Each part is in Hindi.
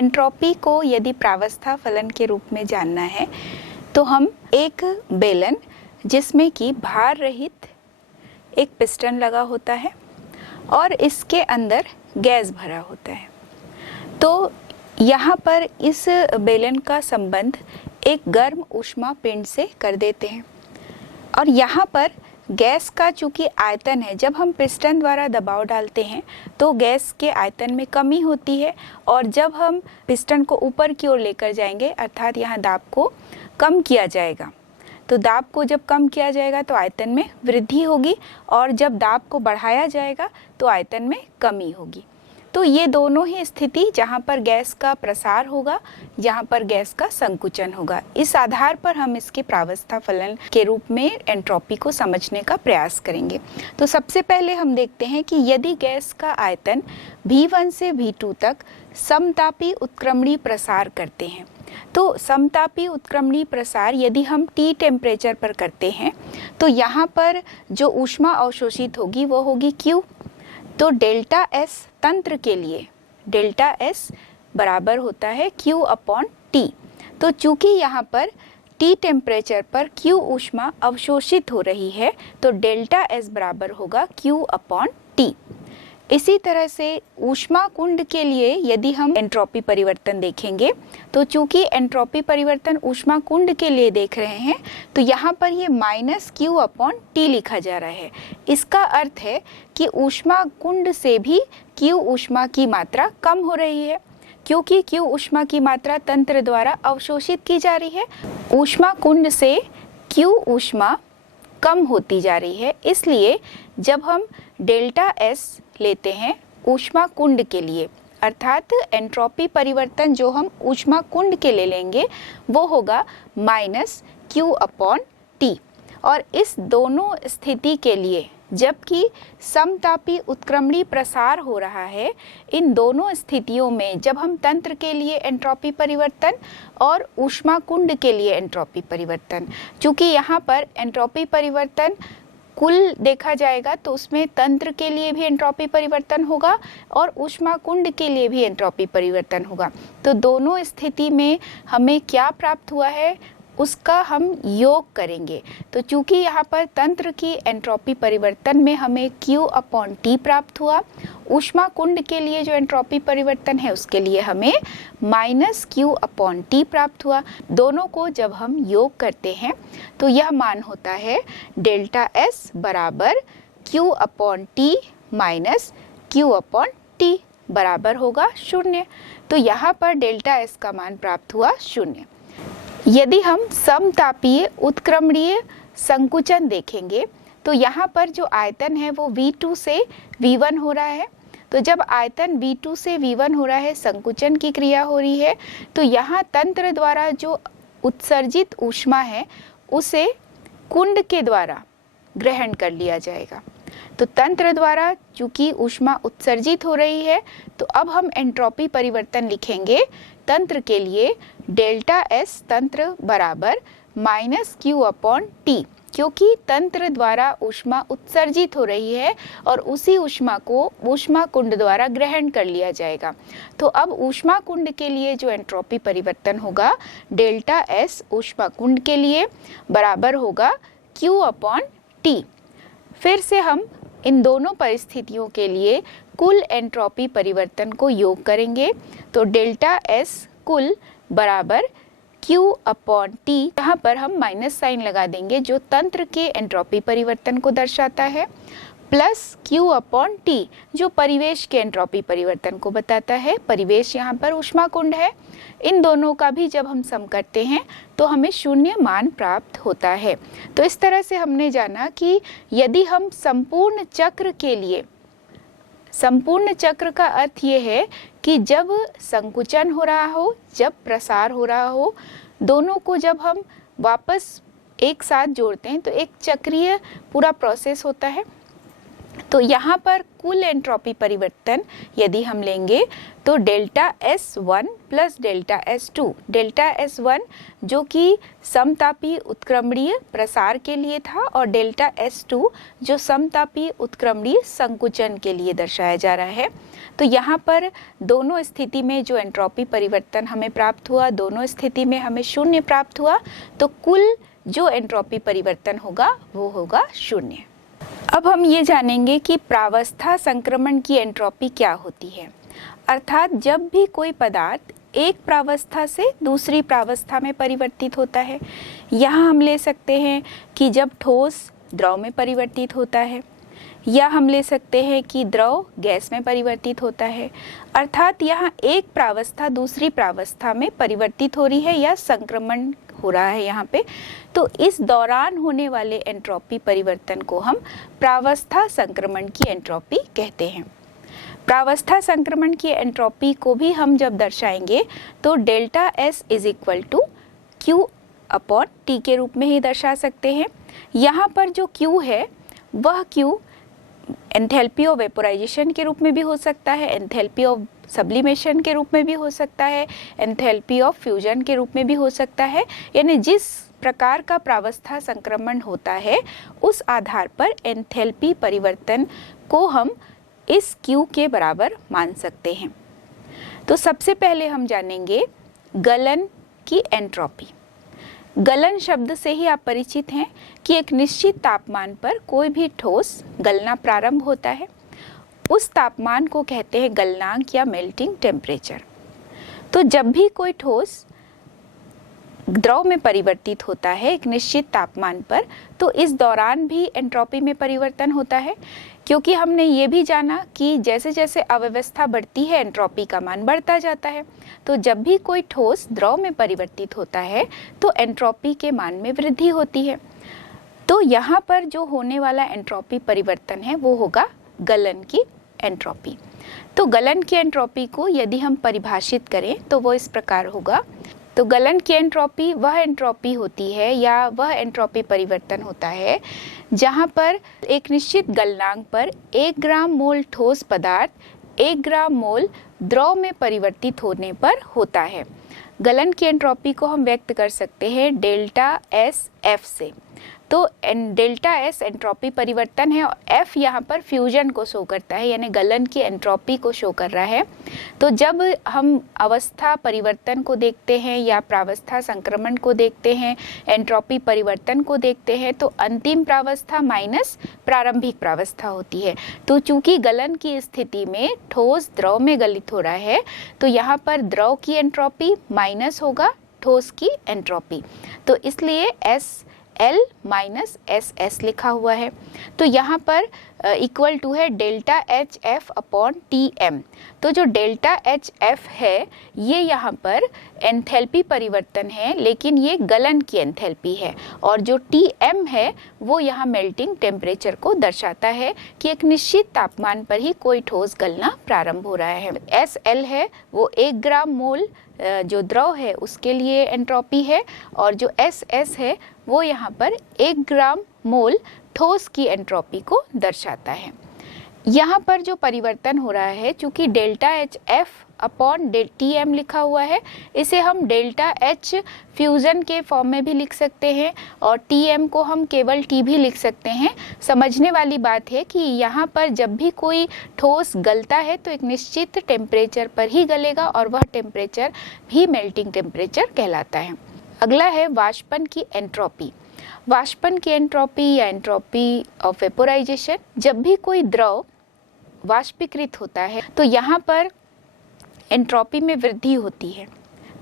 एंट्रोपी को यदि प्रावस्था फलन के रूप में जानना है तो हम एक बेलन जिसमें कि भार रहित एक पिस्टन लगा होता है और इसके अंदर गैस भरा होता है, तो यहाँ पर इस बेलन का संबंध एक गर्म ऊष्मा पिंड से कर देते हैं। और यहाँ पर गैस का चूँकि आयतन है, जब हम पिस्टन द्वारा दबाव डालते हैं तो गैस के आयतन में कमी होती है, और जब हम पिस्टन को ऊपर की ओर लेकर जाएंगे अर्थात यहाँ दाब को कम किया जाएगा, तो दाब को जब कम किया जाएगा तो आयतन में वृद्धि होगी, और जब दाब को बढ़ाया जाएगा तो आयतन में कमी होगी। तो ये दोनों ही स्थिति जहाँ पर गैस का प्रसार होगा, जहाँ पर गैस का संकुचन होगा, इस आधार पर हम इसके प्रावस्था फलन के रूप में एंट्रोपी को समझने का प्रयास करेंगे। तो सबसे पहले हम देखते हैं कि यदि गैस का आयतन V1 से V2 तक समतापी उत्क्रमणीय प्रसार करते हैं, तो समतापी उत्क्रमणीय प्रसार यदि हम T टेम्परेचर पर करते हैं तो यहाँ पर जो ऊष्मा अवशोषित होगी वो होगी Q। तो डेल्टा S तंत्र के लिए डेल्टा S बराबर होता है Q अपॉन T। तो चूंकि यहाँ पर T टेम्परेचर पर Q ऊष्मा अवशोषित हो रही है तो डेल्टा S बराबर होगा Q अपॉन T। इसी तरह से ऊष्मा कुंड के लिए यदि हम एंट्रोपी परिवर्तन देखेंगे तो चूंकि एंट्रोपी परिवर्तन ऊष्मा कुंड के लिए देख रहे हैं तो यहाँ पर ये माइनस Q अपॉन T लिखा जा रहा है। इसका अर्थ है कि ऊष्मा कुंड से भी Q ऊष्मा की मात्रा कम हो रही है, क्योंकि Q ऊष्मा की मात्रा तंत्र द्वारा अवशोषित की जा रही है। ऊष्मा कुंड से Q ऊष्मा कम होती जा रही है, इसलिए जब हम डेल्टा S लेते हैं ऊष्मा कुंड के लिए, अर्थात एंट्रोपी परिवर्तन जो हम ऊष्मा कुंड के लिए लेंगे वो होगा माइनस Q अपॉन T। और इस दोनों स्थिति के लिए जबकि समतापी उत्क्रमणीय प्रसार हो रहा है, इन दोनों स्थितियों में जब हम तंत्र के लिए एंट्रोपी परिवर्तन और ऊष्मा कुंड के लिए एंट्रोपी परिवर्तन, चूँकि यहाँ पर एंट्रोपी परिवर्तन कुल देखा जाएगा तो उसमें तंत्र के लिए भी एंट्रोपी परिवर्तन होगा और ऊष्मा कुंड के लिए भी एंट्रोपी परिवर्तन होगा। तो दोनों स्थिति में हमें क्या प्राप्त हुआ है उसका हम योग करेंगे। तो चूंकि यहाँ पर तंत्र की एंट्रोपी परिवर्तन में हमें Q अपॉन T प्राप्त हुआ, ऊष्मा कुंड के लिए जो एंट्रोपी परिवर्तन है उसके लिए हमें माइनस Q अपॉन T प्राप्त हुआ। दोनों को जब हम योग करते हैं तो यह मान होता है डेल्टा S बराबर Q upon T minus Q upon T बराबर होगा 0। तो यहाँ पर डेल्टा S का मान प्राप्त हुआ 0। यदि हम समतापीय उत्क्रमणीय संकुचन देखेंगे तो यहाँ पर जो आयतन है वो V2 से V1 हो रहा है। तो जब आयतन V2 से V1 हो रहा है, संकुचन की क्रिया हो रही है, तो यहाँ तंत्र द्वारा जो उत्सर्जित ऊष्मा है उसे कुंड के द्वारा ग्रहण कर लिया जाएगा। तो तंत्र द्वारा चूंकि ऊष्मा उत्सर्जित हो रही है तो अब हम एंट्रोपी परिवर्तन लिखेंगे तंत्र के लिए डेल्टा S तंत्र बराबर माइनस Q अपॉन T, क्योंकि तंत्र द्वारा ऊष्मा उत्सर्जित हो रही है और उसी ऊष्मा को ऊष्मा कुंड द्वारा ग्रहण कर लिया जाएगा। तो अब ऊष्मा कुंड के लिए जो एंट्रोपी परिवर्तन होगा डेल्टा S ऊष्मा कुंड के लिए बराबर होगा Q अपॉन T। फिर से हम इन दोनों परिस्थितियों के लिए कुल एंट्रोपी परिवर्तन को योग करेंगे। तो डेल्टा S कुल बराबर Q अपॉन T, यहाँ पर हम माइनस साइन लगा देंगे जो तंत्र के एंट्रोपी परिवर्तन को दर्शाता है, प्लस Q अपॉन T जो परिवेश के एंट्रोपी परिवर्तन को बताता है। परिवेश यहाँ पर ऊष्मा कुंड है। इन दोनों का भी जब हम सम करते हैं तो हमें 0 मान प्राप्त होता है। तो इस तरह से हमने जाना कि यदि हम संपूर्ण चक्र के लिए, संपूर्ण चक्र का अर्थ ये है कि जब संकुचन हो रहा हो, जब प्रसार हो रहा हो, दोनों को जब हम वापस एक साथ जोड़ते हैं तो एक चक्रीय पूरा प्रोसेस होता है। तो यहाँ पर कुल एंट्रोपी परिवर्तन यदि हम लेंगे तो delta S1 plus delta S2, delta S1 जो कि समतापी उत्क्रमणीय प्रसार के लिए था और डेल्टा S2 जो समतापी उत्क्रमणीय संकुचन के लिए दर्शाया जा रहा है। तो यहाँ पर दोनों स्थिति में जो एंट्रोपी परिवर्तन हमें प्राप्त हुआ, दोनों स्थिति में हमें शून्य प्राप्त हुआ, तो कुल जो एंट्रोपी परिवर्तन होगा वो होगा शून्य। अब हम ये जानेंगे कि प्रावस्था संक्रमण की एंट्रोपी क्या होती है, अर्थात जब भी कोई पदार्थ एक प्रावस्था से दूसरी प्रावस्था में परिवर्तित होता है। यहाँ हम ले सकते हैं कि जब ठोस द्रव में परिवर्तित होता है, या हम ले सकते हैं कि द्रव गैस में परिवर्तित होता है, अर्थात यहाँ एक प्रावस्था दूसरी प्रावस्था में परिवर्तित हो रही है या संक्रमण हो रहा है यहाँ पे। तो इस दौरान होने वाले एंट्रोपी परिवर्तन को हम प्रावस्था संक्रमण की एंट्रोपी कहते हैं। प्रावस्था संक्रमण की एंट्रोपी को भी हम जब दर्शाएंगे तो delta S is equal to Q upon T के रूप में ही दर्शा सकते हैं। यहाँ पर जो Q है वह Q एंथैल्पी ऑफ वेपोराइजेशन के रूप में भी हो सकता है, एंथैल्पी ऑफ सब्लिमेशन के रूप में भी हो सकता है, एंथैल्पी ऑफ फ्यूजन के रूप में भी हो सकता है। यानी जिस प्रकार का प्रावस्था संक्रमण होता है उस आधार पर एंथैल्पी परिवर्तन को हम इस Q के बराबर मान सकते हैं। तो सबसे पहले हम जानेंगे गलन की एंट्रोपी। गलन शब्द से ही आप परिचित हैं कि एक निश्चित तापमान पर कोई भी ठोस गलना प्रारंभ होता है। उस तापमान को कहते हैं गलनांक या मेल्टिंग टेम्परेचर। तो जब भी कोई ठोस द्रव में परिवर्तित होता है एक निश्चित तापमान पर, तो इस दौरान भी एंट्रोपी में परिवर्तन होता है, क्योंकि हमने ये भी जाना कि जैसे जैसे अव्यवस्था बढ़ती है एंट्रोपी का मान बढ़ता जाता है। तो जब भी कोई ठोस द्रव में परिवर्तित होता है तो एंट्रोपी के मान में वृद्धि होती है। तो यहाँ पर जो होने वाला एंट्रोपी परिवर्तन है वो होगा गलन की एंट्रोपी। तो गलन की एंट्रोपी को यदि हम परिभाषित करें तो वो इस प्रकार होगा। तो गलन की एंट्रोपी वह एंट्रोपी होती है या वह एंट्रोपी परिवर्तन होता है जहाँ पर एक निश्चित गलनांक पर 1 ग्राम मोल ठोस पदार्थ 1 ग्राम मोल द्रव में परिवर्तित होने पर होता है। गलन की एंट्रोपी को हम व्यक्त कर सकते हैं डेल्टा S F से। तो डेल्टा S एंट्रोपी परिवर्तन है और F यहाँ पर फ्यूजन को शो करता है, यानी गलन की एंट्रोपी को शो कर रहा है। तो जब हम अवस्था परिवर्तन को देखते हैं या प्रावस्था संक्रमण को देखते हैं, एंट्रोपी परिवर्तन को देखते हैं, तो अंतिम प्रावस्था माइनस प्रारंभिक प्रावस्था होती है। तो चूंकि गलन की स्थिति में ठोस द्रव में गलित हो रहा है तो यहाँ पर द्रव की एंट्रोपी माइनस होगा ठोस की एंट्रोपी, तो इसलिए SL माइनस SS लिखा हुआ है। तो यहाँ पर इक्वल टू है डेल्टा HF अपॉन TM। तो जो डेल्टा HF है ये यहाँ पर एंथैल्पी परिवर्तन है, लेकिन ये गलन की एंथैल्पी है, और जो TM है वो यहाँ मेल्टिंग टेम्परेचर को दर्शाता है कि एक निश्चित तापमान पर ही कोई ठोस गलना प्रारंभ हो रहा है। SL है वो 1 ग्राम मोल जो द्रव है उसके लिए एंट्रोपी है, और जो SS है वो यहाँ पर 1 ग्राम मोल ठोस की एंट्रोपी को दर्शाता है। यहाँ पर जो परिवर्तन हो रहा है, चूंकि डेल्टा HF अपॉन TM लिखा हुआ है, इसे हम डेल्टा H फ्यूजन के फॉर्म में भी लिख सकते हैं और TM को हम केवल T भी लिख सकते हैं। समझने वाली बात है कि यहाँ पर जब भी कोई ठोस गलता है तो एक निश्चित टेम्परेचर पर ही गलेगा और वह टेम्परेचर भी मेल्टिंग टेम्परेचर कहलाता है। अगला है वाष्पन की एंट्रोपी। वाष्पन की एंट्रोपी या एंट्रोपी ऑफ वेपोराइजेशन, जब भी कोई द्रव वाष्पीकृत होता है तो यहाँ पर एंट्रोपी में वृद्धि होती है।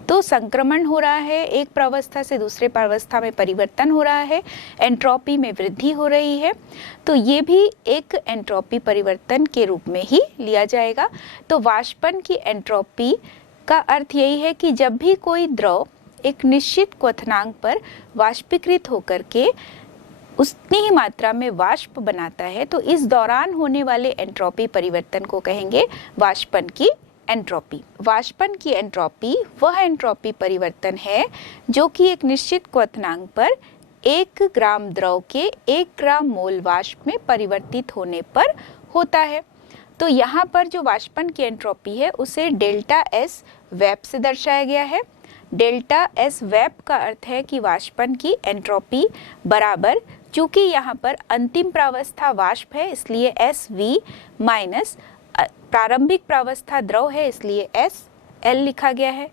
तो संक्रमण हो रहा है, एक प्रावस्था से दूसरे प्रावस्था में परिवर्तन हो रहा है, एंट्रोपी में वृद्धि हो रही है, तो ये भी एक एंट्रोपी परिवर्तन के रूप में ही लिया जाएगा। तो वाष्पन की एंट्रोपी का अर्थ यही है कि जब भी कोई द्रव एक निश्चित क्वथनांक पर वाष्पीकृत होकर के उतनी ही मात्रा में वाष्प बनाता है तो इस दौरान होने वाले एंट्रोपी परिवर्तन को कहेंगे वाष्पन की एंट्रोपी। वाष्पन की एंट्रोपी वह एंट्रोपी परिवर्तन है जो कि एक निश्चित क्वथनांक पर 1 ग्राम द्रव के 1 ग्राम मोल वाष्प में परिवर्तित होने पर होता है। तो यहाँ पर जो वाष्पन की एंट्रोपी है उसे डेल्टा एस वेप से दर्शाया गया है। डेल्टा एस वेप का अर्थ है कि वाष्पन की एंट्रोपी बराबर, चूंकि यहाँ पर अंतिम प्रावस्था वाष्प है इसलिए एस वी माइनस प्रारंभिक प्रावस्था द्रव है इसलिए एस एल लिखा गया है,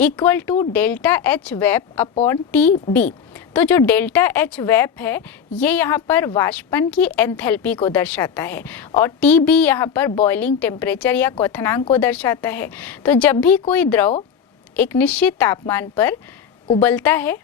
equal to delta H vap upon T B. तो जो डेल्टा एच वेप है ये यहाँ पर वाष्पन की एंथैल्पी को दर्शाता है और टी बी यहाँ पर बॉइलिंग टेम्परेचर या क्वथनांक को दर्शाता है। तो जब भी कोई द्रव एक निश्चित तापमान पर उबलता है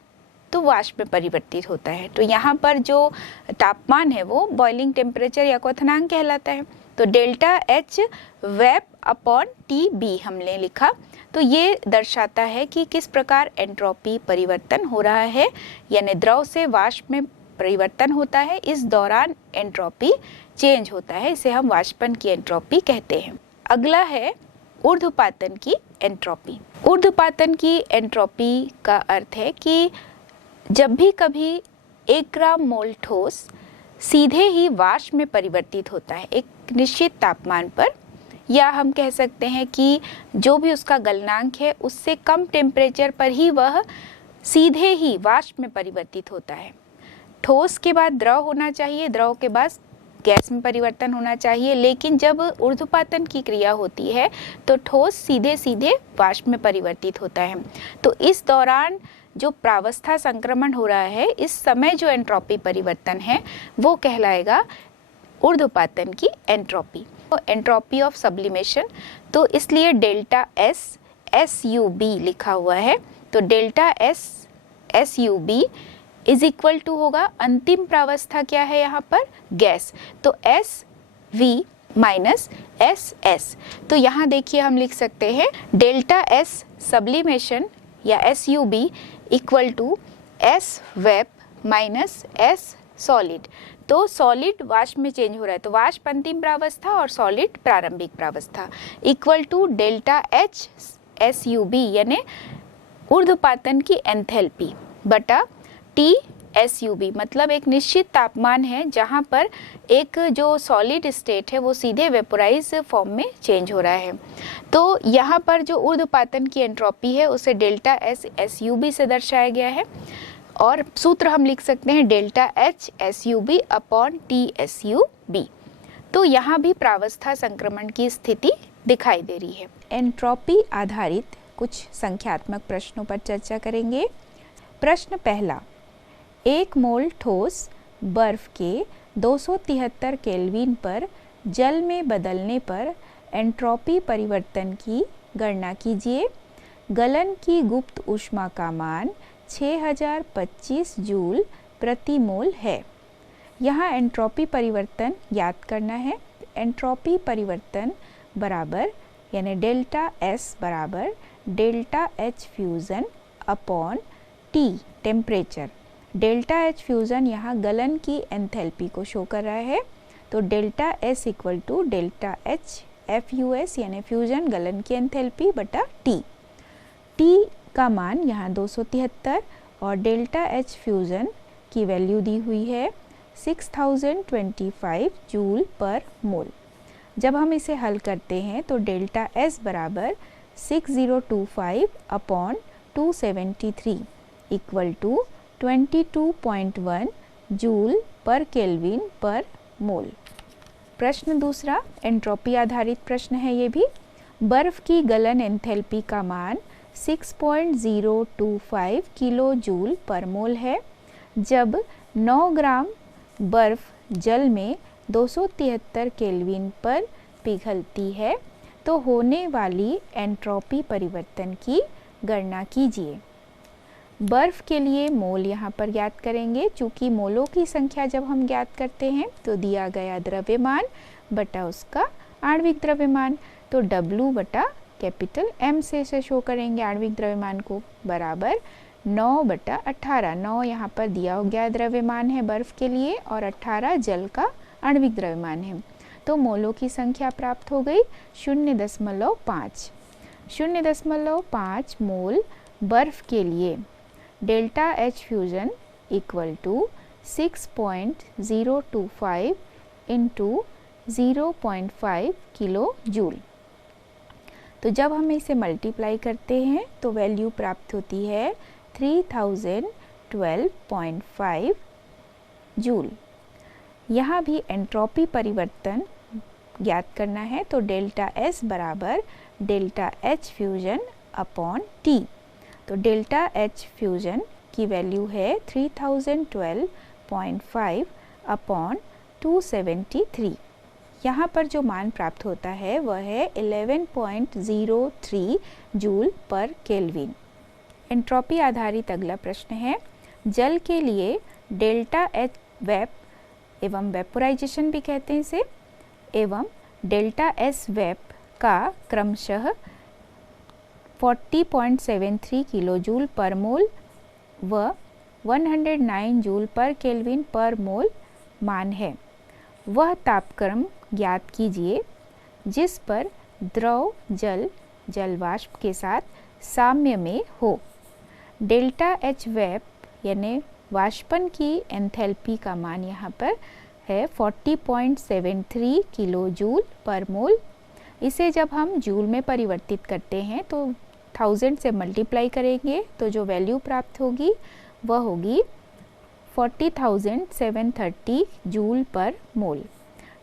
तो वाष्प में परिवर्तित होता है। तो यहाँ पर जो तापमान है वो बॉइलिंग टेम्परेचर या क्वथनांक कहलाता है। तो delta H vap upon T B हमने लिखा, तो ये दर्शाता है कि किस प्रकार एंट्रोपी परिवर्तन हो रहा है, यानी द्रव से वाष्प में परिवर्तन होता है, इस दौरान एंट्रोपी चेंज होता है, इसे हम वाष्पन की एंट्रोपी कहते हैं। अगला है ऊर्ध्वपातन की एंट्रोपी। ऊर्ध्वपातन की एंट्रोपी का अर्थ है कि जब भी कभी 1 ग्राम मोल ठोस सीधे ही वाष्प में परिवर्तित होता है एक निश्चित तापमान पर, या हम कह सकते हैं कि जो भी उसका गलनांक है उससे कम टेम्परेचर पर ही वह सीधे ही वाष्प में परिवर्तित होता है। ठोस के बाद द्रव होना चाहिए, द्रव के बाद गैस में परिवर्तन होना चाहिए, लेकिन जब ऊर्ध्वपातन की क्रिया होती है तो ठोस सीधे सीधे वाष्प में परिवर्तित होता है। तो इस दौरान जो प्रावस्था संक्रमण हो रहा है, इस समय जो एंट्रोपी परिवर्तन है वो कहलाएगा ऊर्ध्वपातन की एंट्रोपी। एंट्रोपी ऑफ सब्लिमेशन, तो इसलिए delta S S U B लिखा हुआ है। तो delta S S U B is equal to होगा, अंतिम प्रावस्था क्या है यहाँ पर, गैस, तो S V minus S S. तो यहाँ देखिए हम लिख सकते हैं डेल्टा एस सब्लिमेशन या S U B equal to S vap minus S solid. तो सॉलिड वाष्प में चेंज हो रहा है, तो वाष्प अंतिम प्रावस्था और सॉलिड प्रारंभिक प्रावस्था, equal to delta H S U B यानी ऊर्ध्वपातन की एंथैल्पी बटा टी एस यू बी, मतलब एक निश्चित तापमान है जहाँ पर एक जो सॉलिड स्टेट है वो सीधे वेपोराइज फॉर्म में चेंज हो रहा है। तो यहाँ पर जो ऊर्ध्वपातन की एंट्रोपी है उसे delta S S U B से दर्शाया गया है और सूत्र हम लिख सकते हैं delta H S U B upon T S U B. तो यहाँ भी प्रावस्था संक्रमण की स्थिति दिखाई दे रही है। एंट्रोपी आधारित कुछ संख्यात्मक प्रश्नों पर चर्चा करेंगे। प्रश्न पहला, 1 मोल ठोस बर्फ के 273 केल्विन पर जल में बदलने पर एंट्रोपी परिवर्तन की गणना कीजिए। गलन की गुप्त ऊष्मा का मान 6025 जूल प्रति मोल है। यहाँ एंट्रोपी परिवर्तन याद करना है। एंट्रोपी परिवर्तन बराबर यानी डेल्टा एस बराबर delta H fusion upon T temperature. Delta H fusion यहाँ गलन की एंथैल्पी को शो कर रहा है, तो delta S equal to delta H F U S यानी फ्यूज़न गलन की एंथैल्पी बटा टी। टी का मान यहाँ 273 और डेल्टा एच फ्यूज़न की वैल्यू दी हुई है 6025 जूल पर मोल। जब हम इसे हल करते हैं तो डेल्टा एस बराबर 6025 अपॉन 273 इक्वल टू 22.1 जूल पर केल्विन पर मोल। प्रश्न दूसरा एंट्रोपी आधारित प्रश्न है ये भी। बर्फ की गलन एंथैल्पी का मान 6.025 किलो जूल पर मोल है। जब 9 ग्राम बर्फ जल में 273 केल्विन पर पिघलती है तो होने वाली एंट्रोपी परिवर्तन की गणना कीजिए। बर्फ के लिए मोल यहाँ पर ज्ञात करेंगे, चूँकि मोलों की संख्या जब हम ज्ञात करते हैं तो दिया गया द्रव्यमान बटा उसका आणविक द्रव्यमान, तो W बटा कैपिटल M से शो करेंगे आणविक द्रव्यमान को, बराबर 9 बटा 18। 9 यहाँ पर दिया गया द्रव्यमान है बर्फ के लिए और 18 जल का आणविक द्रव्यमान है, तो मोलों की संख्या प्राप्त हो गई 0.5। 0.5 मोल बर्फ के लिए delta H fusion equal to 6.025 into 0.5 kilo joule. तो जब हम इसे मल्टीप्लाई करते हैं तो वैल्यू प्राप्त होती है 3012.5 जूल। यहाँ भी एंट्रोपी परिवर्तन ज्ञात करना है, तो डेल्टा S बराबर delta H fusion upon T। तो डेल्टा H फ्यूजन की वैल्यू है 3012.5 अपॉन 273। यहाँ पर जो मान प्राप्त होता है वह है 11.03 जूल पर केल्विन। एंट्रोपी आधारित अगला प्रश्न है, जल के लिए डेल्टा H वेप एवं वेपोराइजेशन भी कहते हैं इसे, एवं डेल्टा S वेप का क्रमशः 40.73 किलो जूल पर मोल व 109 जूल पर केल्विन पर मोल मान है। वह तापक्रम ज्ञात कीजिए जिस पर द्रव जल जलवाष्प के साथ साम्य में हो। डेल्टा H वेप यानी वाष्पन की एंथैल्पी का मान यहाँ पर है 40.73 किलो जूल पर मोल। इसे जब हम जूल में परिवर्तित करते हैं तो 1000 से मल्टीप्लाई करेंगे तो जो वैल्यू प्राप्त होगी वह होगी 40,730 जूल पर मोल।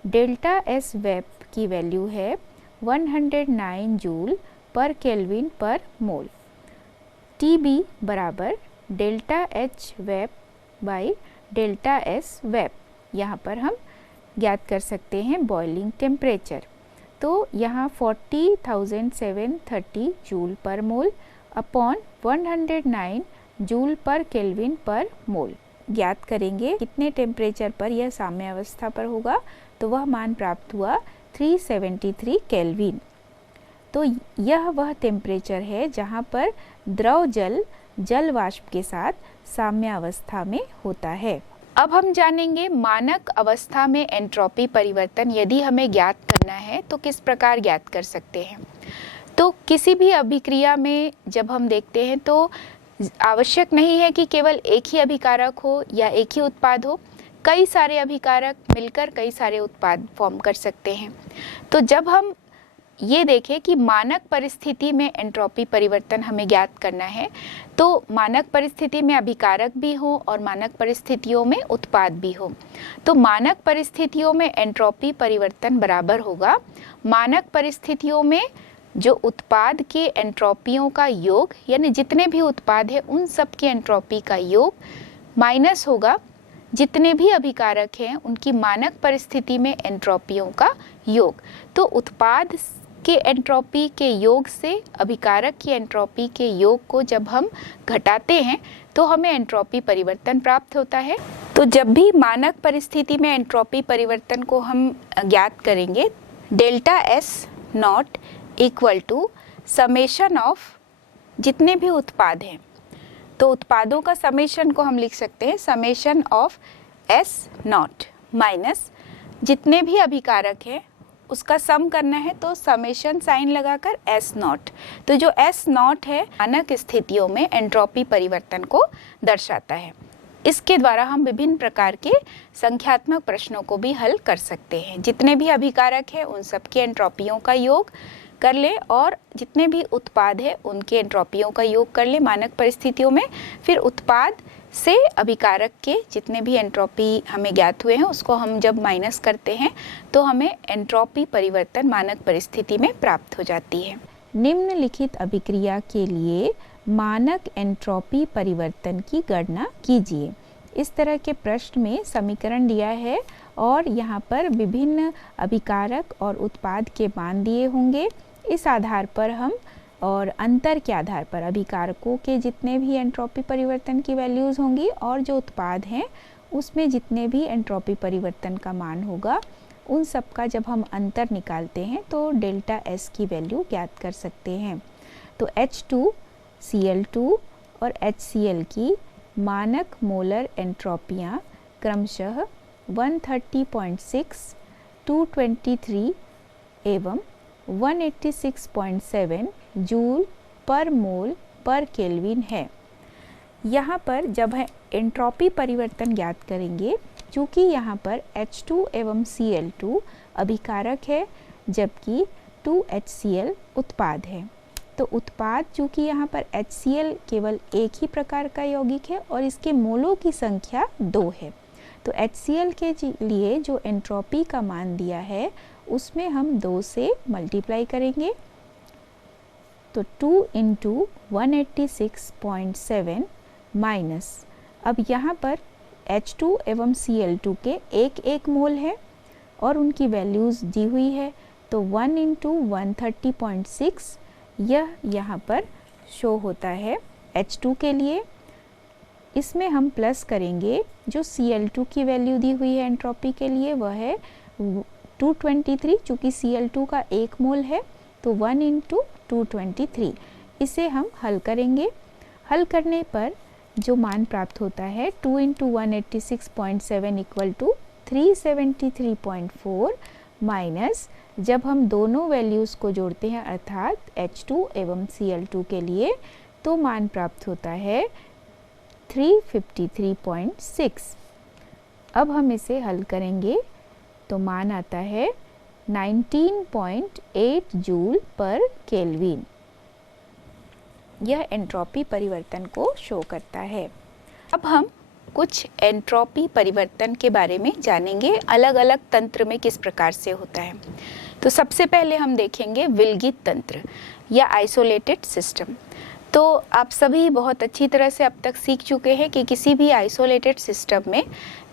डेल्टा S वेप की वैल्यू है 109 जूल पर केल्विन पर मोल। TB बराबर delta H vap by delta S vap, यहाँ पर हम ज्ञात कर सकते हैं बॉइलिंग टेम्परेचर। तो यहाँ 40,730 जूल पर मोल अपॉन 109 जूल पर केल्विन पर मोल ज्ञात करेंगे कितने टेम्परेचर पर यह साम्य अवस्था पर होगा, तो वह मान प्राप्त हुआ 373 केल्विन। तो यह वह टेम्परेचर है जहाँ पर द्रव जल जल वाष्प के साथ साम्य अवस्था में होता है। अब हम जानेंगे मानक अवस्था में एंट्रोपी परिवर्तन यदि हमें ज्ञात करना है तो किस प्रकार ज्ञात कर सकते हैं। तो किसी भी अभिक्रिया में जब हम देखते हैं तो आवश्यक नहीं है कि केवल एक ही अभिकारक हो या एक ही उत्पाद हो, कई सारे अभिकारक मिलकर कई सारे उत्पाद फॉर्म कर सकते हैं। तो जब हम ये देखें कि मानक परिस्थिति में एंट्रोपी परिवर्तन हमें ज्ञात करना है, तो मानक परिस्थिति में अभिकारक भी हो और मानक परिस्थितियों में उत्पाद भी हो। तो मानक परिस्थितियों में एंट्रोपी परिवर्तन बराबर होगा मानक परिस्थितियों में जो उत्पाद के एंट्रोपियों का योग, यानी जितने भी उत्पाद है उन सब की एंट्रोपी का योग, माइनस होगा जितने भी अभिकारक हैं उनकी मानक परिस्थिति में एंट्रोपियों का योग। तो उत्पाद के एंट्रोपी के योग से अभिकारक की एंट्रोपी के योग को जब हम घटाते हैं तो हमें एंट्रोपी परिवर्तन प्राप्त होता है। तो जब भी मानक परिस्थिति में एंट्रोपी परिवर्तन को हम ज्ञात करेंगे, delta S naught equal to summation of जितने भी उत्पाद हैं, तो उत्पादों का समेशन को हम लिख सकते हैं summation of S not minus जितने भी अभिकारक हैं उसका सम करना है तो समेशन साइन लगाकर S नॉट। तो जो S नॉट है मानक स्थितियों में एंट्रोपी परिवर्तन को दर्शाता है। इसके द्वारा हम विभिन्न प्रकार के संख्यात्मक प्रश्नों को भी हल कर सकते हैं। जितने भी अभिकारक हैं उन सब की एंट्रोपियों का योग कर ले और जितने भी उत्पाद है उनके एंट्रोपियों का योग कर ले मानक परिस्थितियों में, फिर उत्पाद से अभिकारक के जितने भी एंट्रोपी हमें ज्ञात हुए हैं उसको हम जब माइनस करते हैं तो हमें एंट्रोपी परिवर्तन मानक परिस्थिति में प्राप्त हो जाती है। निम्नलिखित अभिक्रिया के लिए मानक एंट्रोपी परिवर्तन की गणना कीजिए। इस तरह के प्रश्न में समीकरण दिया है और यहाँ पर विभिन्न अभिकारक और उत्पाद के मान दिए होंगे। इस आधार पर हम और अंतर के आधार पर अभिकारकों के जितने भी एंट्रोपी परिवर्तन की वैल्यूज़ होंगी और जो उत्पाद हैं उसमें जितने भी एंट्रोपी परिवर्तन का मान होगा उन सब का जब हम अंतर निकालते हैं तो डेल्टा S की वैल्यू ज्ञात कर सकते हैं। तो H2Cl2 और HCl की मानक मोलर एंट्रोपियाँ क्रमशः 130.6, 223 एवं 186.7 जूल पर मोल पर केल्विन है। यहाँ पर जब हम एंट्रोपी परिवर्तन ज्ञात करेंगे, चूँकि यहाँ पर H2 एवं Cl2 अभिकारक है जबकि 2HCl उत्पाद है, तो उत्पाद चूँकि यहाँ पर HCl केवल एक ही प्रकार का यौगिक है और इसके मोलों की संख्या 2 है, तो HCl के लिए जो एंट्रोपी का मान दिया है उसमें हम 2 से मल्टीप्लाई करेंगे, तो 2 इंटू 186.7 माइनस, अब यहाँ पर H2 एवं Cl2 के एक एक मोल है और उनकी वैल्यूज़ दी हुई है, तो 1 इंटू 130.6 यह यहाँ पर शो होता है H2 के लिए। इसमें हम प्लस करेंगे जो Cl2 की वैल्यू दी हुई है एंट्रोपी के लिए, वह है 223, चूँकि Cl2 का एक मोल है तो 1 इंटू 223। इसे हम हल करेंगे, हल करने पर जो मान प्राप्त होता है 2 इंटू 186.7 इक्वल टू 373.4 माइनस, जब हम दोनों वैल्यूज़ को जोड़ते हैं अर्थात H2 एवं Cl2 के लिए, तो मान प्राप्त होता है 353.6। अब हम इसे हल करेंगे तो मान आता है 19.8 जूल पर केल्विन। यह एंट्रोपी परिवर्तन को शो करता है। अब हम कुछ एंट्रोपी परिवर्तन के बारे में जानेंगे, अलग अलग तंत्र में किस प्रकार से होता है। तो सबसे पहले हम देखेंगे विलगित तंत्र या आइसोलेटेड सिस्टम। तो आप सभी बहुत अच्छी तरह से अब तक सीख चुके हैं कि किसी भी आइसोलेटेड सिस्टम में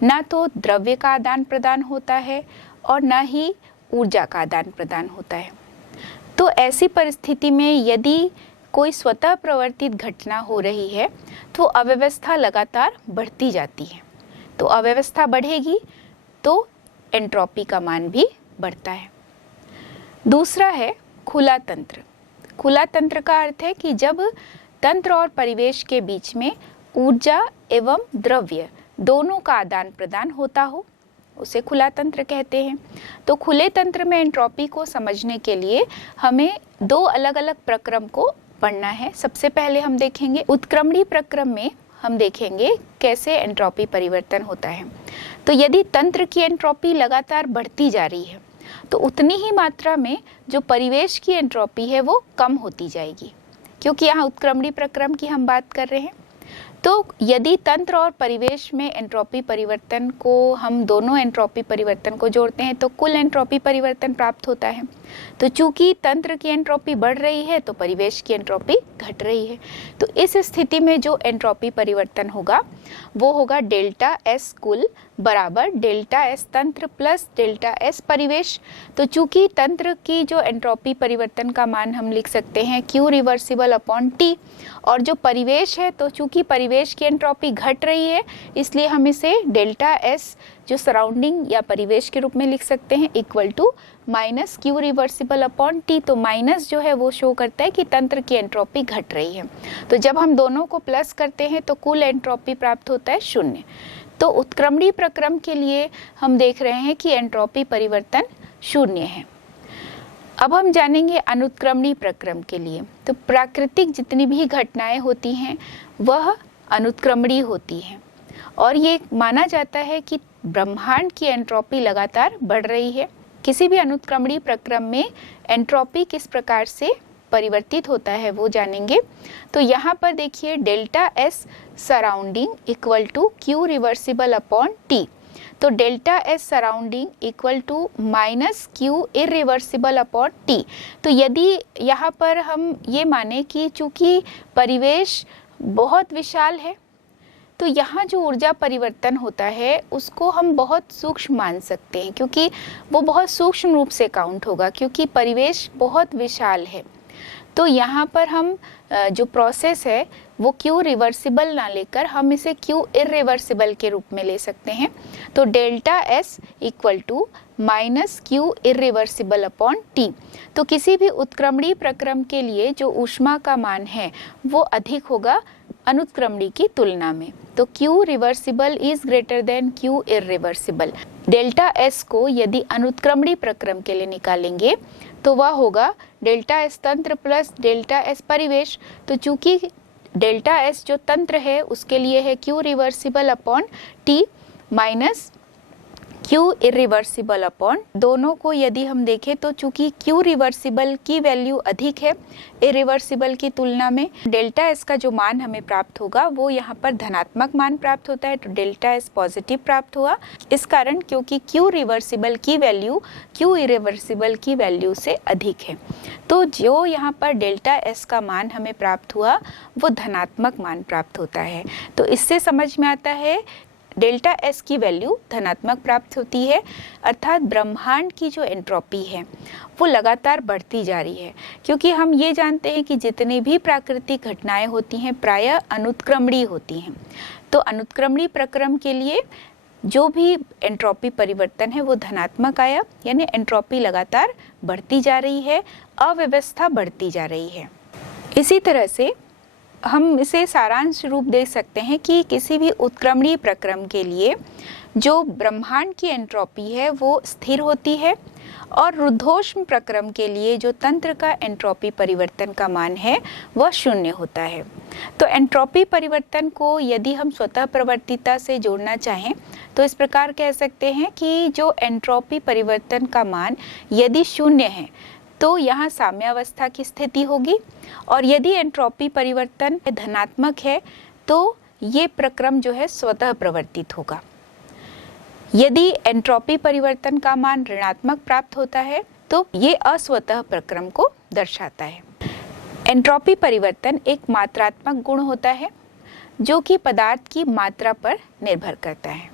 ना तो द्रव्य का आदान प्रदान होता है और ना ही ऊर्जा का आदान प्रदान होता है। तो ऐसी परिस्थिति में यदि कोई स्वतः प्रवर्तित घटना हो रही है तो अव्यवस्था लगातार बढ़ती जाती है, तो अव्यवस्था बढ़ेगी तो एंट्रोपी का मान भी बढ़ता है। दूसरा है खुला तंत्र। खुला तंत्र का अर्थ है कि जब तंत्र और परिवेश के बीच में ऊर्जा एवं द्रव्य दोनों का आदान प्रदान होता हो, उसे खुला तंत्र कहते हैं। तो खुले तंत्र में एंट्रोपी को समझने के लिए हमें दो अलग अलग प्रक्रम को पढ़ना है। सबसे पहले हम देखेंगे उत्क्रमणी प्रक्रम में हम देखेंगे कैसे एंट्रोपी परिवर्तन होता है। तो यदि तंत्र की एंट्रोपी लगातार बढ़ती जा रही है तो उतनी ही मात्रा में जो परिवेश की एंट्रोपी है वो कम होती जाएगी, क्योंकि यहाँ उत्क्रमणी प्रक्रम की हम बात कर रहे हैं। तो यदि तंत्र और परिवेश में एंट्रोपी परिवर्तन को हम दोनों एंट्रोपी परिवर्तन को जोड़ते हैं तो कुल एंट्रोपी परिवर्तन प्राप्त होता है। तो चूंकि तंत्र की एंट्रोपी बढ़ रही है तो परिवेश की एंट्रोपी घट रही है। तो इस स्थिति में जो एंट्रोपी परिवर्तन होगा वो होगा डेल्टा एस कुल बराबर डेल्टा एस तंत्र प्लस डेल्टा एस परिवेश। तो चूंकि तंत्र की जो एंट्रोपी परिवर्तन का मान हम लिख सकते हैं Q रिवर्सिबल अपॉन T, और जो परिवेश है तो चूंकि परिवेश की एंट्रोपी घट रही है इसलिए हम इसे डेल्टा एस जो सराउंडिंग या परिवेश के रूप में लिख सकते हैं equal to minus Q reversible upon T। तो माइनस जो है वो शो करता है कि तंत्र की एंट्रोपी घट रही है। तो जब हम दोनों को प्लस करते हैं तो कुल एंट्रोपी प्राप्त होता है 0। तो उत्क्रमणी प्रक्रम के लिए हम देख रहे हैं कि एंट्रोपी परिवर्तन 0 है। अब हम जानेंगे अनुत्क्रमणी प्रक्रम के लिए। तो प्राकृतिक जितनी भी घटनाएं होती हैं वह अनुत्क्रमणी होती हैं और ये माना जाता है कि ब्रह्मांड की एंट्रोपी लगातार बढ़ रही है। किसी भी अनुत्क्रमणी प्रक्रम में एंट्रोपी किस प्रकार से परिवर्तित होता है वो जानेंगे। तो यहाँ पर देखिए delta S surrounding equal to Q reversible upon T। तो delta S surrounding equal to minus Q irreversible upon T। तो यदि यहाँ पर हम ये माने कि चूँकि परिवेश बहुत विशाल है तो यहाँ जो ऊर्जा परिवर्तन होता है उसको हम बहुत सूक्ष्म मान सकते हैं, क्योंकि वो बहुत सूक्ष्म रूप से काउंट होगा क्योंकि परिवेश बहुत विशाल है। तो यहाँ पर हम जो प्रोसेस है वो Q रिवर्सिबल ना लेकर हम इसे Q इरिवर्सिबल के रूप में ले सकते हैं। तो delta S equal to minus Q irreversible upon T। तो किसी भी उत्क्रमणी प्रक्रम के लिए जो ऊष्मा का मान है वो अधिक होगा अनुत्क्रमणी की तुलना में। तो Q reversible is greater than Q irreversible. Delta S को यदि अनुत्क्रमणी प्रक्रम के लिए निकालेंगे तो वह होगा डेल्टा S तंत्र प्लस डेल्टा S परिवेश। तो चूंकि डेल्टा एस जो तंत्र है उसके लिए है Q reversible upon T minus Q irreversible upon, दोनों को यदि हम देखें तो चूंकि Q रिवर्सिबल की वैल्यू अधिक है इरिवर्सिबल की तुलना में, डेल्टा एस का जो मान हमें प्राप्त होगा वो यहाँ पर धनात्मक मान प्राप्त होता है, तो डेल्टा एस पॉजिटिव प्राप्त हुआ। इस कारण क्योंकि Q रिवर्सिबल की वैल्यू Q इरिवर्सिबल की वैल्यू से अधिक है, तो जो यहाँ पर डेल्टा एस का मान हमें प्राप्त हुआ वो धनात्मक मान प्राप्त होता है। तो इससे समझ में आता है डेल्टा एस की वैल्यू धनात्मक प्राप्त होती है, अर्थात ब्रह्मांड की जो एंट्रोपी है वो लगातार बढ़ती जा रही है, क्योंकि हम ये जानते हैं कि जितनी भी प्राकृतिक घटनाएं होती हैं प्रायः अनुत्क्रमणीय होती हैं। तो अनुत्क्रमणीय प्रक्रम के लिए जो भी एंट्रोपी परिवर्तन है वो धनात्मक आया, यानी एंट्रोपी लगातार बढ़ती जा रही है, अव्यवस्था बढ़ती जा रही है। इसी तरह से हम इसे सारांश रूप दे सकते हैं कि किसी भी उत्क्रमणीय प्रक्रम के लिए जो ब्रह्मांड की एंट्रोपी है वो स्थिर होती है, और रुद्धोष्म प्रक्रम के लिए जो तंत्र का एंट्रोपी परिवर्तन का मान है वह शून्य होता है। तो एंट्रोपी परिवर्तन को यदि हम स्वतः प्रवर्तिता से जोड़ना चाहें तो इस प्रकार कह सकते हैं कि जो एंट्रोपी परिवर्तन का मान यदि शून्य है तो यहाँ साम्यावस्था की स्थिति होगी, और यदि एंट्रोपी परिवर्तन धनात्मक है तो ये प्रक्रम जो है स्वतः प्रवर्तित होगा। यदि एंट्रोपी परिवर्तन का मान ऋणात्मक प्राप्त होता है तो ये अस्वतः प्रक्रम को दर्शाता है। एंट्रोपी परिवर्तन एक मात्रात्मक गुण होता है जो कि पदार्थ की मात्रा पर निर्भर करता है।